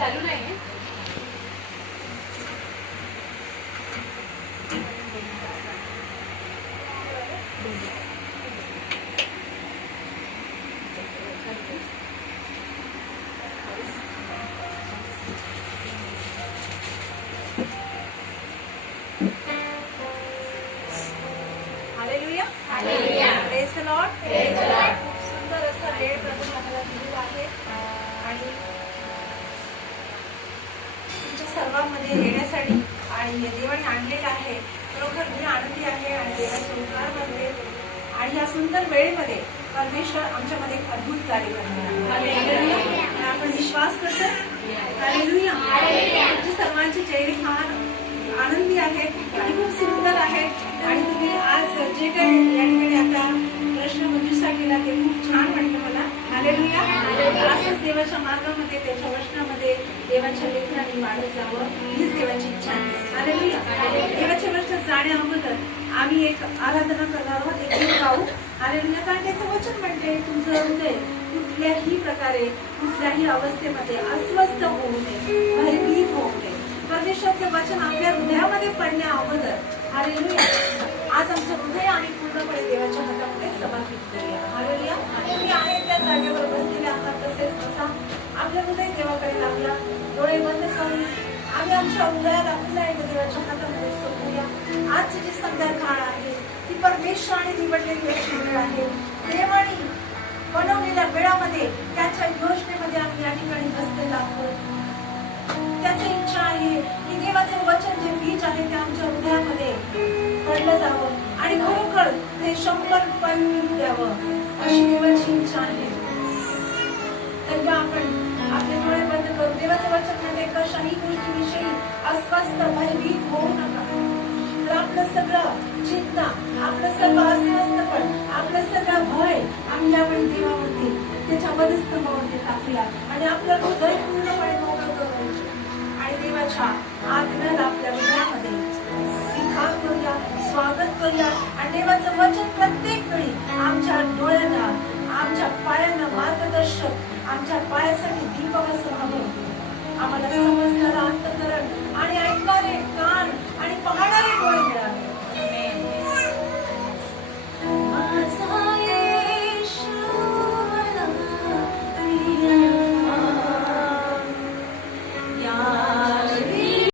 चालू नाही. Hallelujah. Praise the Lord. सुंदर असा वेळ प्रभू आम्हाला दिलेला आहे आणि तुमच्या सर्वांमध्ये येण्यासाठी आणि देवाने आणलेलं आहे. खरोखर मी आनंदी आहे आणि देवाचे उद्धार करते आणि या सुंदर वेळेमध्ये परमेश्वर आमच्यामध्ये एक अद्भुत कार्य करणार आहे. हालेलुया. आपण विश्वास करतो. हालेलुया. तुमचे सर्वांचे चेहरे फार आनंदी आहे आणि खूप सुंदर आहे आणि तुम्ही आज जे काही या ठिकाणी आता प्रश्न मंजुषा केला ते खूप छान वाटलं मला. हालेलुया. असंच देवाच्या मार्गामध्ये त्याच्या वचनामध्ये देवाच्या लेखनाने वाढत जावं हीच देवाची इच्छा आहे. हालेलुया. देवाच्या वचनात जाण्या अगोदर आम्ही एक आराधना करणार आहोत, एक गीत गाऊ. हालेलुया. कारण त्याचं वचन म्हणते तुमचं हृदय कुठल्याही प्रकारे कुठल्याही अवस्थेमध्ये अस्वस्थ होऊ नये, भयभीत होऊ नये. परमेश्वराचं वचन आपल्या हृदयामध्ये पडण्या अगोदर हालेलुया आज आमचं हृदय आणि पूर्णपणे देवाच्या हातामध्ये समर्पित करूया. हालेलुया. तुम्ही आहे त्या जागेवर बसलेले आहात तसेच बसा. आपलं हृदय देवाकडे लागला, डोळे बंद करून आम्ही आमच्या हृदयात आपल्या देवाच्या हातामध्ये सोडूया. आजची जी संध्याकाळ आहे ती परमेश्वराने निवडलेली अशी वेळ आहे. देवाने बनवलेल्या वेळामध्ये त्याच्या योजनेमध्ये आम्ही या ठिकाणी बसलेला आहोत. त्याची इच्छा आहे की देवाचं वचन जे बीज आहे ते आमच्या हृदयामध्ये पडलं जावं आणि खरोखर ते 100% द्यावं अशी देवाची इच्छा आहे. तर आपण आपले डोळे बंद करून देवाचं वचन मध्ये कशाही गोष्टीविषयी अस्वस्थ भयभीत होऊ नका. तर आपलं सगळं चिंता, आपलं सगळं अस्वस्थपण, आपलं सगळं भय आम्ही यावेळी देवामध्ये त्याच्या वधस्तंभावरती टाकूया आणि आपलं हृदय पूर्णपणे मोकळं करू आणि देवाच्या आज्ञेला आपल्या हृदयामध्ये स्वीकार करूया, स्वागत करूया आणि देवाचं वचन प्रत्येक वेळी आमच्या डोळ्यांना, आमच्या पायांना मार्गदर्शक, आमच्या पायासाठी दीपक असं व्हावं. आम्हाला समजणारं अंतःकरण आणि ऐकणारे कान